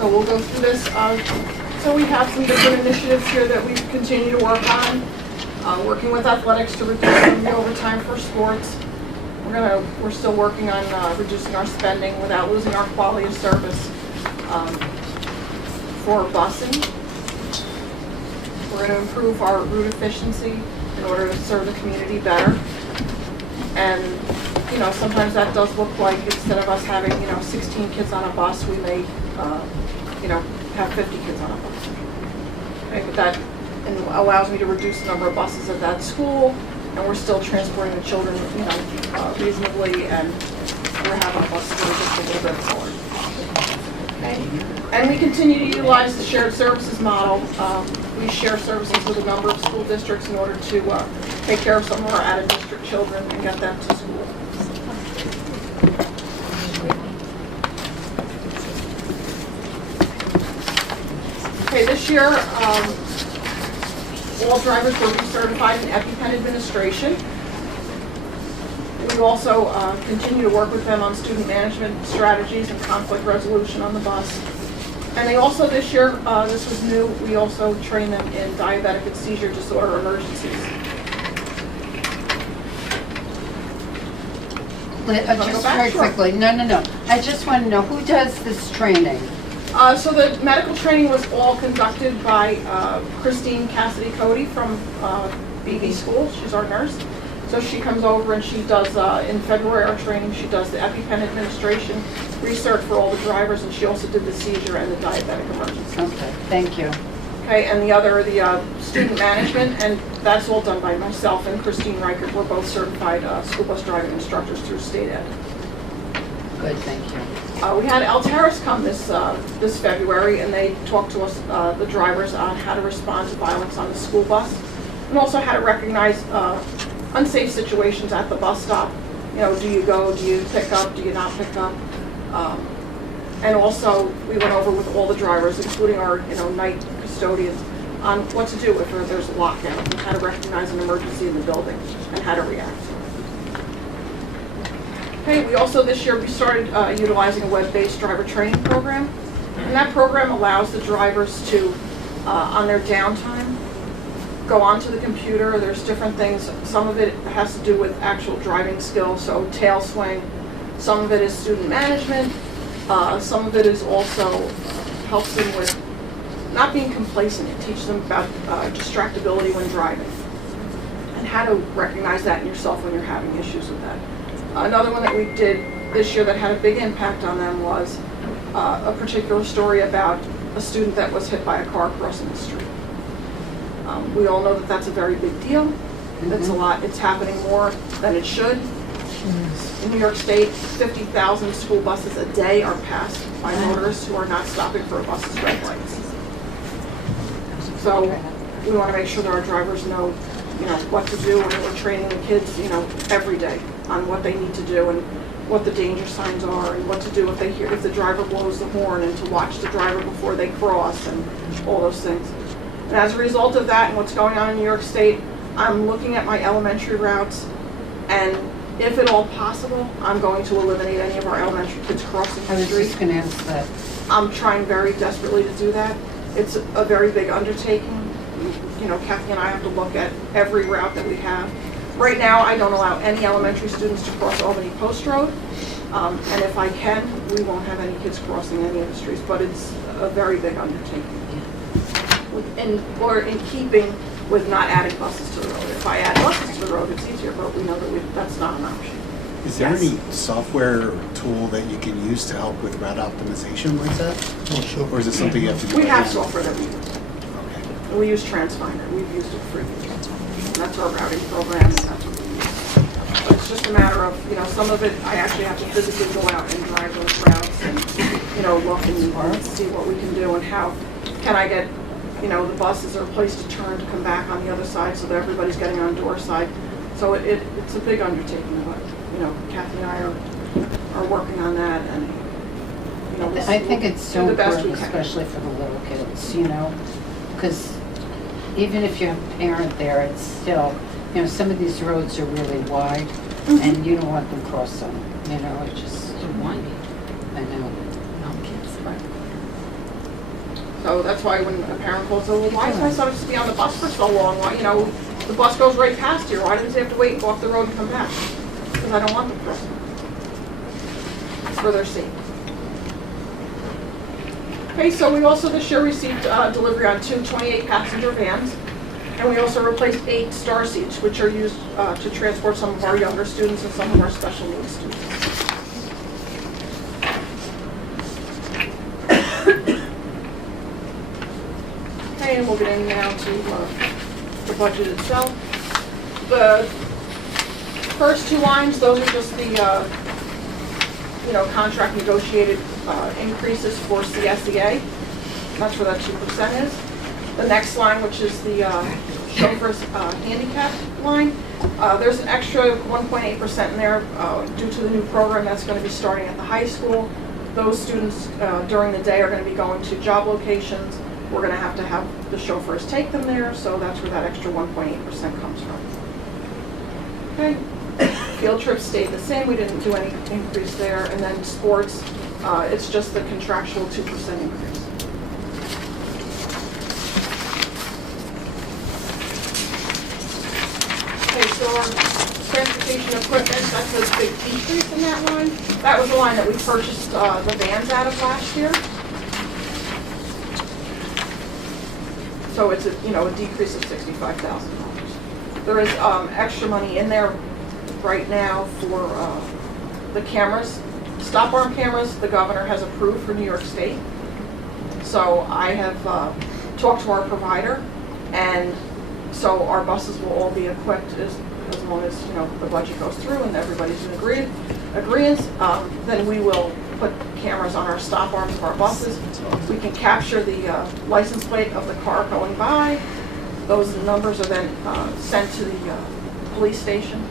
So we'll go through this. So we have some different initiatives here that we continue to work on. Working with athletics to reduce some of the overtime for sports. We're still working on reducing our spending without losing our quality of service for busing. We're going to improve our route efficiency in order to serve the community better. And, you know, sometimes that does look like instead of us having, 16 kids on a bus, we may, have 50 kids on a bus. Okay, but that allows me to reduce the number of buses at that school, and we're still transporting the children, reasonably, and we're having buses that are just a little bit forward. Okay. And we continue to utilize the shared services model. We share services with a number of school districts in order to take care of some of our out-of-district children and get them to school. Okay, this year, all drivers will be certified in EpiPen administration. We also continue to work with them on student management strategies and conflict resolution on the bus. And they also, this year, this was new, we also train them in diabetic and seizure disorder emergencies. Just very quickly, no. I just want to know, who does this training? So the medical training was all conducted by Christine Cassidy Cody from BB School. She's our nurse. So she comes over and she does, in February, our training, she does the EpiPen administration research for all the drivers, and she also did the seizure and the diabetic emergency. Okay, thank you. Okay, and the student management, and that's all done by myself and Christine Reichert. We're both certified school bus driving instructors through state ed. Good, thank you. We had Alteris come this February, and they talked to us, the drivers, on how to respond to violence on the school bus, and also how to recognize unsafe situations at the bus stop. Do you go, do you pick up, do you not pick up? And also, we went over with all the drivers, including our night custodians, on what to do if there's a lockout, and how to recognize an emergency in the building, and how to react. Okay, we also this year we started utilizing a web-based driver training program, and that program allows the drivers to, on their downtime, go onto the computer. There's different things. Some of it has to do with actual driving skills, so tail swing. Some of it is student management. Some of it is also helps them with not being complacent. It teaches them about distractibility when driving and how to recognize that in yourself when you're having issues with that. Another one that we did this year that had a big impact on them was a particular story about a student that was hit by a car crossing the street. We all know that that's a very big deal. It's a lot. It's happening more than it should. In New York State, 50,000 school buses a day are passed by motorists who are not stopping for a bus's red lights. So we want to make sure that our drivers know, what to do, and we're training the kids, every day on what they need to do and what the danger signs are and what to do if the driver blows the horn, and to watch the driver before they cross and all those things. And as a result of that and what's going on in New York State, I'm looking at my elementary routes, and if at all possible, I'm going to eliminate any of our elementary kids crossing the street. I was just going to ask that. I'm trying very desperately to do that. It's a very big undertaking. Kathy and I have to look at every route that we have. Right now, I don't allow any elementary students to cross Albany Post Road. And if I can, we won't have any kids crossing any of the streets, but it's a very big undertaking. In keeping with not adding buses to the road. If I add buses to the road, it's easier, but we know that that's not an option. Is there any software or tool that you can use to help with route optimization like that? Or is it something you have to do? We have software that we use. Okay. We use TransFinder. We've used it for years. That's our routing program, and that's what we use. But it's just a matter of, some of it I actually have to physically go out and drive those routes and, look and see what we can do and how can I get, the buses are a place to turn to come back on the other side so that everybody's getting on door side. So it's a big undertaking, but, Kathy and I are working on that, and, I think it's so important, especially for the little kids, because even if you have a parent there, it's still, some of these roads are really wide, and you don't want them crossing, it just, They're windy. I know. No kids, right? So that's why when a parent calls, oh, well, why is my son supposed to be on the bus for so long? Why, you know, the bus goes right past here. Why does he have to wait and go off the road and come back? Because I don't want them crossing. It's for their safety. Okay, so we also this year received delivery on 2 28-passenger vans. And we also replaced 8 star seats, which are used to transport some of our younger students and some of our special needs students. Okay, and we'll get in now to the budget itself. The first 2 lines, those are just the contract negotiated increases for CSEA. That's where that 2% is. The next line, which is the chauffeur's handicap line, there's an extra 1.8% in there due to the new program that's going to be starting at the high school. Those students during the day are going to be going to job locations. We're going to have the chauffeurs take them there, so that's where that extra 1.8% comes from. Okay. Field trips stayed the same. We didn't do any increase there. And then sports, it's just the contractual 2% increase. So our transportation equipment, that's a big decrease in that line. That was the line that we purchased the vans out of last year. So it's a decrease of $65,000. There is extra money in there right now for the cameras. Stop arm cameras, the governor has approved for New York State. So I have talked to our provider, and so our buses will all be equipped as long as the budget goes through and everybody's in agreement. Then we will put cameras on our stop arms of our buses. We can capture the license plate of the car going by. Those numbers are then sent to the police station,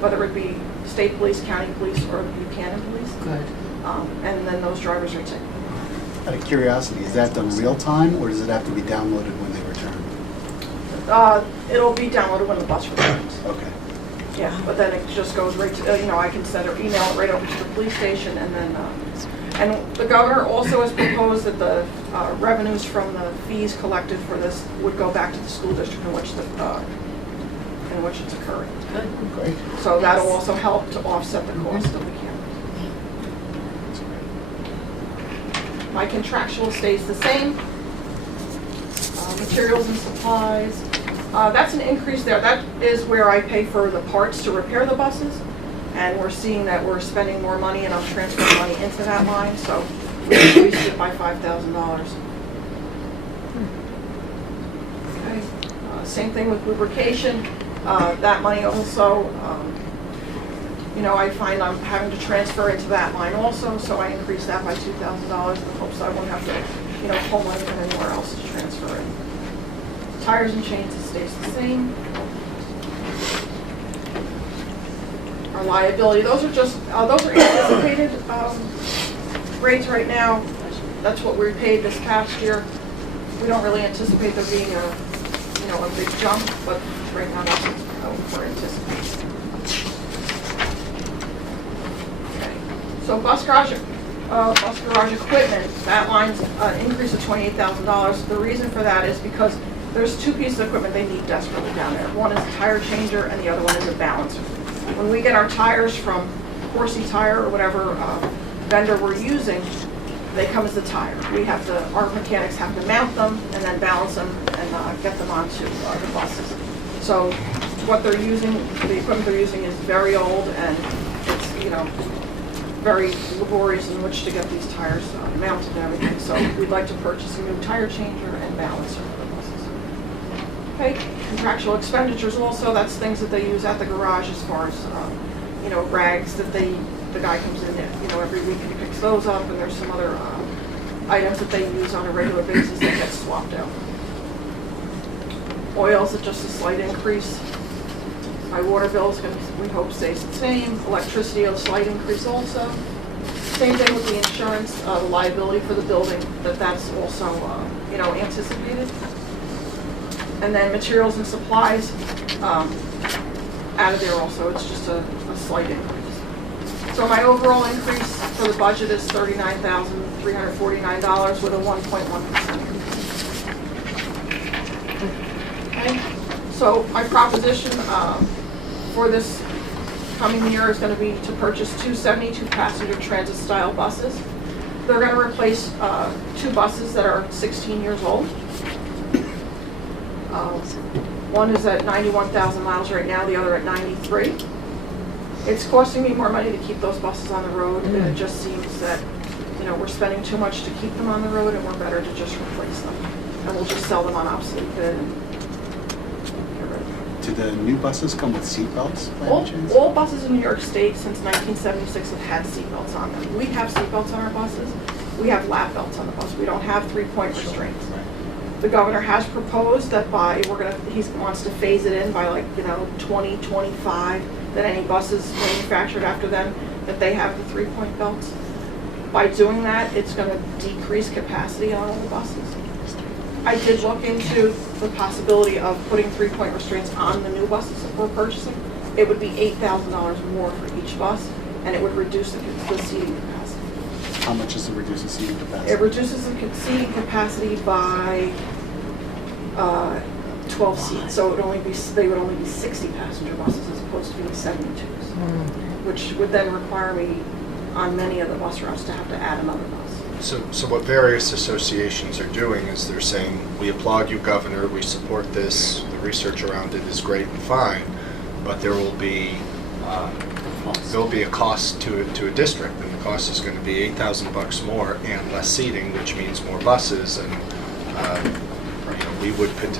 whether it be state police, county police, or the Buchanan police. Good. And then those drivers are taken. Out of curiosity, is that done real time, or does it have to be downloaded when they return? It'll be downloaded when the bus returns. Okay. Yeah, but then it just goes right to, I can send or email it right over to the police station, and then, and the governor also has proposed that the revenues from the fees collected for this would go back to the school district in which it's occurring. Good. Great. So that'll also help to offset the cost of the cameras. My contractual stays the same. Materials and supplies. That's an increase there. That is where I pay for the parts to repair the buses. And we're seeing that we're spending more money, and I'm transferring money into that line. So we increased it by $5,000. Okay. Same thing with lubrication. That money also, I find I'm having to transfer into that line also. So I increased that by $2,000 in the hopes I won't have to, pull money from anywhere else to transfer in. Tires and chains, it stays the same. Our liability, those are anticipated rates right now. That's what we paid this past year. We don't really anticipate there being a big jump, but right now that's what we're anticipating. Okay. So bus garage equipment, that line's an increase of $28,000. The reason for that is because there's 2 pieces of equipment they need desperately down there. One is a tire changer, and the other one is a balancer. When we get our tires from Corsi Tire or whatever vendor we're using, they come as a tire. Our mechanics have to mount them and then balance them and get them onto the buses. So what they're using, the equipment they're using is very old, and it's very laborious in which to get these tires mounted and everything. So we'd like to purchase a new tire changer and balancer for the buses. Okay, contractual expenditures also, that's things that they use at the garage as far as, rags that the guy comes in, every week and he picks those up, and there's some other items that they use on a regular basis that get swapped out. Oils are just a slight increase. My water bill is going to, we hope, stays the same. Electricity, a slight increase also. Same thing with the insurance, the liability for the building, that's also, anticipated. And then materials and supplies, out of there also, it's just a slight increase. So my overall increase for the budget is $39,349 with a 1.1% increase. Okay, so my proposition for this coming year is going to be to purchase two 72-passenger transit-style buses. They're going to replace two buses that are 16 years old. One is at 91,000 miles right now, the other at 93. It's costing me more money to keep those buses on the road, and it just seems that, you know, we're spending too much to keep them on the road, and we're better to just replace them. And we'll just sell them on obsolete bid and get rid of them. Do the new buses come with seat belts by any chance? All buses in New York State since 1976 have had seat belts on them. We have seat belts on our buses. We have lap belts on the bus. We don't have three-point restraints. The governor has proposed that he wants to phase it in by 2025, that any buses manufactured after then, that they have the three-point belts. By doing that, it's going to decrease capacity on all the buses. I did look into the possibility of putting three-point restraints on the new buses that we're purchasing. It would be $8,000 more for each bus, and it would reduce the seating capacity. How much does it reduce the seating capacity? It reduces the seating capacity by 12 seats, so they would only be 60-passenger buses as opposed to being 72s, which would then require me on many of the bus routes to have to add another bus. So what various associations are doing is they're saying, we applaud you, Governor, we support this, the research around it is great and fine, but there will be a cost to a district, and the cost is going to be $8,000 more and less seating, which means more buses. And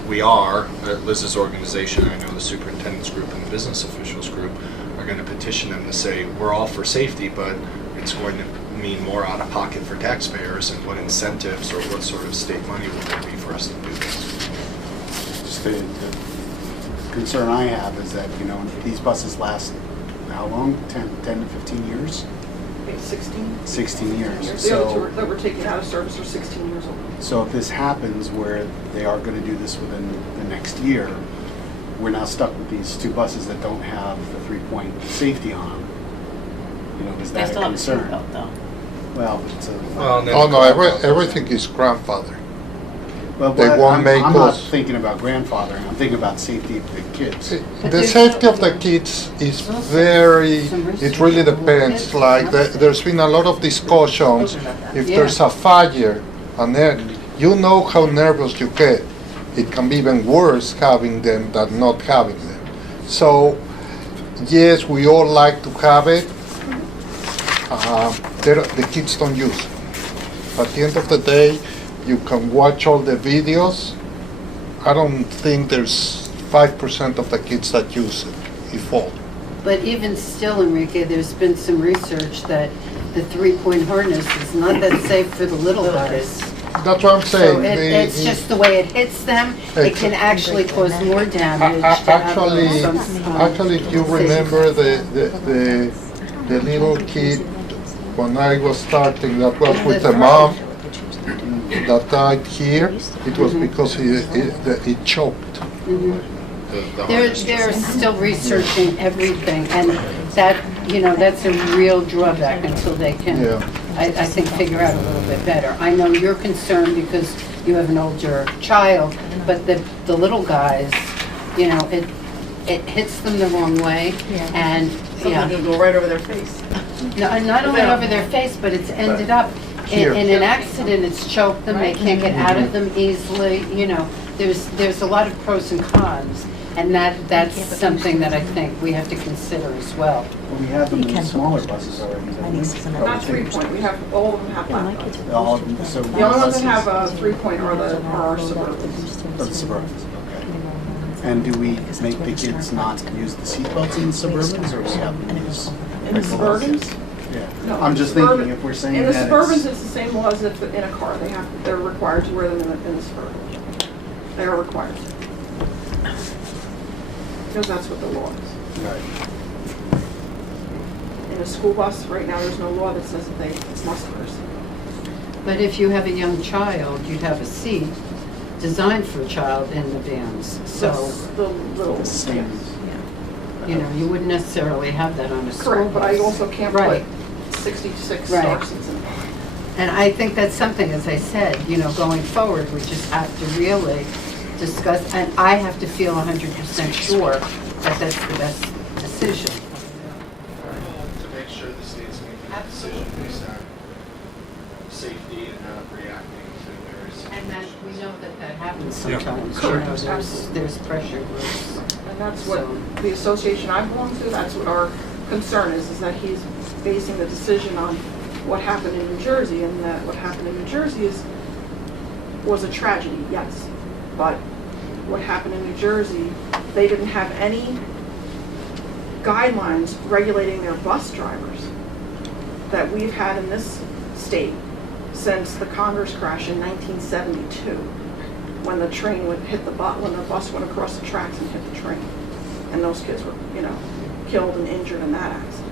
we are Liz's organization. I know the superintendent's group and the business officials group are going to petition them to say we're all for safety, but it's going to mean more out of pocket for taxpayers, and what incentives or what sort of state money will there be for us to do this? Just the concern I have is that, you know, these buses last how long? 10 to 15 years? I think 16. 16 years. The other two that were taken out of service are 16 years old. So if this happens where they are going to do this within the next year, we're now stuck with these two buses that don't have the three-point safety on them. You know, is They that still a have a concern? seatbelt though. Well, it's a... Well, Oh, no, everything is grandfather. Well, They but won't make I'm not us- thinking about grandfathering. I'm thinking about safety of the kids. The safety of the kids is very, it really depends. Like, there's been a lot of discussions. If there's a fire, and then you know how nervous you get. It can be even worse having them than not having them. So, yes, we all like to have it. The kids don't use it. At the end of the day, you can watch all the videos. I don't think there's 5% of the kids that use it, if all. But even still, Enrique, there's been some research that the three-point harness is not that safe for the little guys. That's what I'm saying. So it's just the way it hits them, it can actually cause more damage. Actually, if you remember the little kid, when I was starting, that was with the mom that died here, it was because he choked. They're still researching everything, and that, you know, that's a real drawback until they can, I think, figure out a little bit better. I know you're concerned because you have an older child, but the little guys, you know, it hits them the wrong way, and Something can go right over their face. no, not only over their face, but it's ended up in an accident. It's choked them. They can't get out of them easily. You know, there's a lot of pros and cons, and that's something that I think we have to consider as well. Well, we have them in the smaller buses already. Not three-point. We have, all of them have lap belts. All of them, so The only ones that have a three-point are our Suburbans. the Suburbans, okay. And do we make the kids not use the seatbelts in the Suburbans, or we have them use? In the Suburbans? Yeah. No, I'm just thinking if we're saying in the that Suburbans, it's the same law as if in a car. They're required to wear them in the Suburban. They are required to. Because that's what the law is. Right. In a school bus, right now, there's no law that says that they must wear a seatbelt. But if you have a young child, you'd have a seat designed for a child in the vans. So That's the little. The standards. You know, you wouldn't necessarily have that on a school Correct, but I bus. also can't Right. put 66 Right. star seats in. And I think that's something, as I said, you know, going forward, we just have to really discuss, and I have to feel 100% sure that that's the best decision. To make sure the state's making a decision based on safety and not reacting to various And that, situations. we know that that happens Yeah. sometimes, you know, Correct. there's pressure groups. And that's what So- the association I belong to, that's what our concern is that he's basing the decision on what happened in New Jersey, and that what happened in New Jersey was a tragedy, yes. But what happened in New Jersey, they didn't have any guidelines regulating their bus drivers that we've had in this state since the Congress crash in 1972, when the train would hit the bus, when the bus went across the tracks and hit the train, and those kids were, you know, killed and injured in that accident.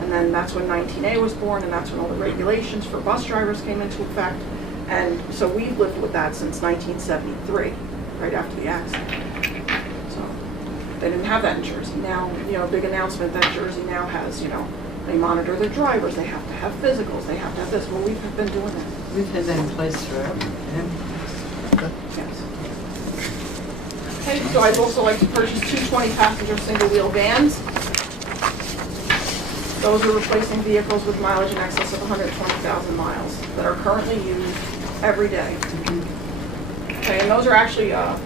And then that's when 19A was born, and that's when all the regulations for bus drivers came into effect. And so we've lived with that since 1973, right after the accident. So they didn't have that in Jersey. Now, you know, big announcement that Jersey now has, you know, they monitor their drivers, they have to have physicals, they have to have this. Well, we've been doing that. We've had that in place forever. Yeah. Yes. Okay, so I'd also like to purchase two 20-passenger single-wheel vans. Those are replacing vehicles with mileage in excess of 120,000 miles that are currently used every day. Okay, and those are actually, yeah,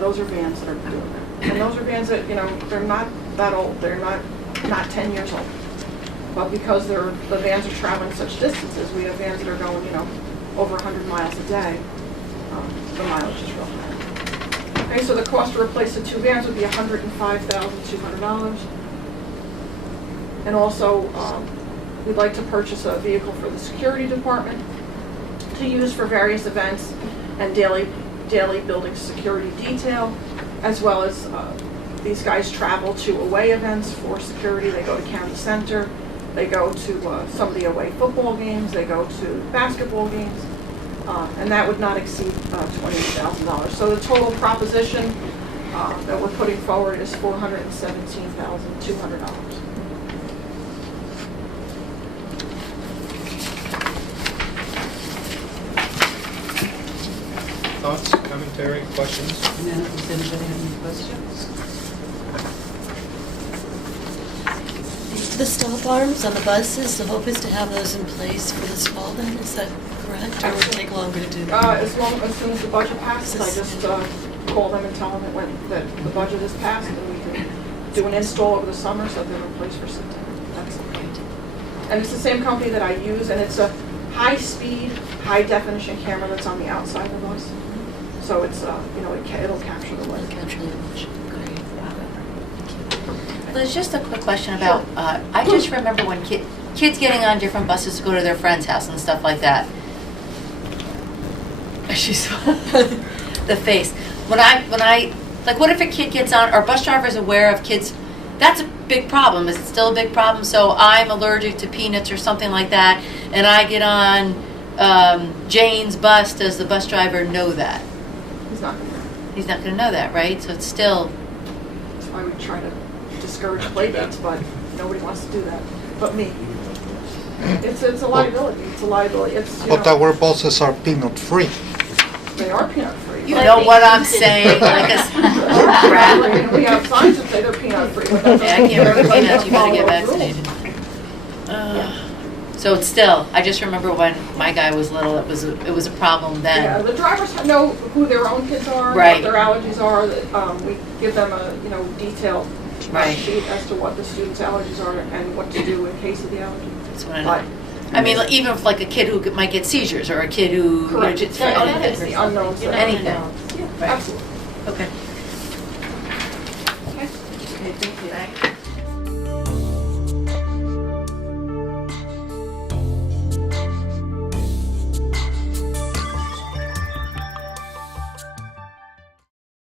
those are vans that are doing that. And those are vans that, you know, they're not that old, they're not 10 years old. But because the vans are traveling such distances, we have vans that are going, you know, over 100 miles a day. The mileage is real high. Okay, so the cost to replace the two vans would be $105,200. And also, we'd like to purchase a vehicle for the security department to use for various events and daily building security detail, as well as these guys travel to away events for security. They go to county center, they go to some of the away football games, they go to basketball games, and that would not exceed $28,000. So the total proposition that we're putting forward is $417,200. Thoughts, commentary, questions? Now, does anybody have any questions? The stop arms on the buses, the hope is to have those in place for this fall then, is that correct? Or would it take longer to do? As soon as the budget passes, I just call them and tell them that the budget is passed, and we can do an install over the summer so that they're in place for September. That's it. And it's the same company that I use, and it's a high-speed, high-definition camera that's on the outside of the bus. So it's, you know, it'll capture the light. Capture the image. Great. Liz, just a quick question about, I just remember when kids getting on different buses to go to their friend's house and stuff like that. She's, the face. When I, like what if a kid gets on, are bus drivers aware of kids? That's a big problem. Is it still a big problem? So I'm allergic to peanuts or something like that, and I get on Jane's bus. Does the bus driver know that? He's not going to. He's not going to know that, right? So it's still, That's why we try to discourage play dates, but nobody wants to do that, but me. It's a liability. It's a liability. It's, you But know, our buses are peanut free. they are peanut free. you know what I'm saying? Like a, We have signs that say they're peanut free. But that yeah, I doesn't mean can't remember everybody peanuts. You better get follows the rules. vaccinated. So it's still, I just remember when my guy was little, it was a problem Yeah, then. the drivers know who their own kids are, Right. what their allergies are. We give them a, you know, detailed Right. sheet as to what the student's allergies are and what to do in case of the allergy. That's what I But, know. I mean, like, even if like a kid who might get seizures or a kid who, you know, correct, just that anything. is the unknowns. You that- never Anything. know. Yeah, Right. absolutely. Okay. Okay. Okay, thank you.